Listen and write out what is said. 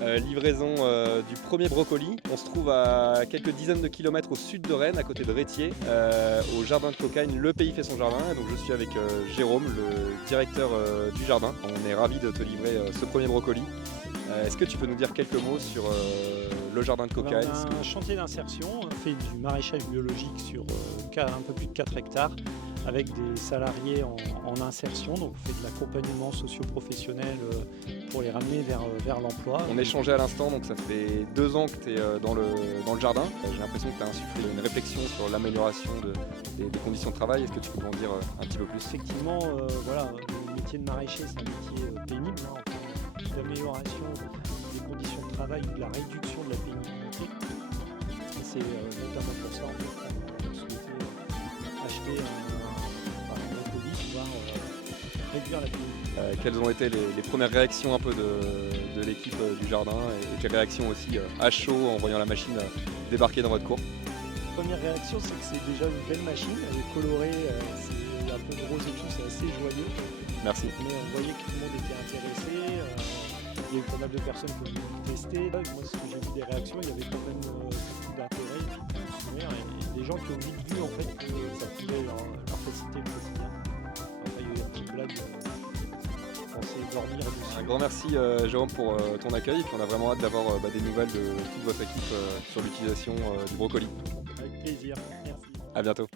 Livraison du premier brocoli. On se trouve à quelques dizaines de kilomètres au sud de Rennes, à côté de Rétier, au jardin de Cocagne. Le pays fait son jardin. Donc je suis avec Jérôme, le directeur du jardin. On est ravis de te livrer ce premier brocoli. Est-ce que tu peux nous dire quelques mots sur le jardin de Alors, Cocagne? on a un chantier d'insertion, on fait du maraîchage biologique sur un peu plus de 4 hectares avec des salariés en insertion. Donc on fait de l'accompagnement socio-professionnel pour les ramener vers l'emploi. On échangeait à l'instant, donc ça fait 2 ans que tu es dans le jardin. J'ai l'impression que tu as insufflé une réflexion sur l'amélioration des conditions de travail. Est-ce que tu peux en dire un petit peu plus? Effectivement, voilà, le métier de maraîcher, c'est un métier pénible, hein, en termes d'amélioration des conditions de travail ou de la réduction de la pénibilité. Et c'est notamment pour ça en fait, qu'on souhaitait acheter un brocoli, pouvoir réduire la pénibilité. Quelles ont été les premières réactions un peu de l'équipe du jardin et tes réactions aussi à chaud en voyant la machine débarquer dans votre cour? Première réaction, c'est que c'est déjà une belle machine, elle est colorée, c'est un peu rose et tout, c'est assez joyeux. Merci. Mais on voyait que tout le monde était intéressé, il y a eu pas mal de personnes qui ont voulu tester. Moi, ce que j'ai vu des réactions, il y avait quand même beaucoup d'intérêt, et puis de sourire, et des gens qui ont vite vu en fait que ça pouvait leur faciliter le quotidien. Enfin, il y a eu une petite blague, je pensais dormir dessus. Un grand merci Jérôme pour ton accueil et puis on a vraiment hâte d'avoir des nouvelles de toute votre équipe sur l'utilisation du brocoli. Avec plaisir, merci. À bientôt.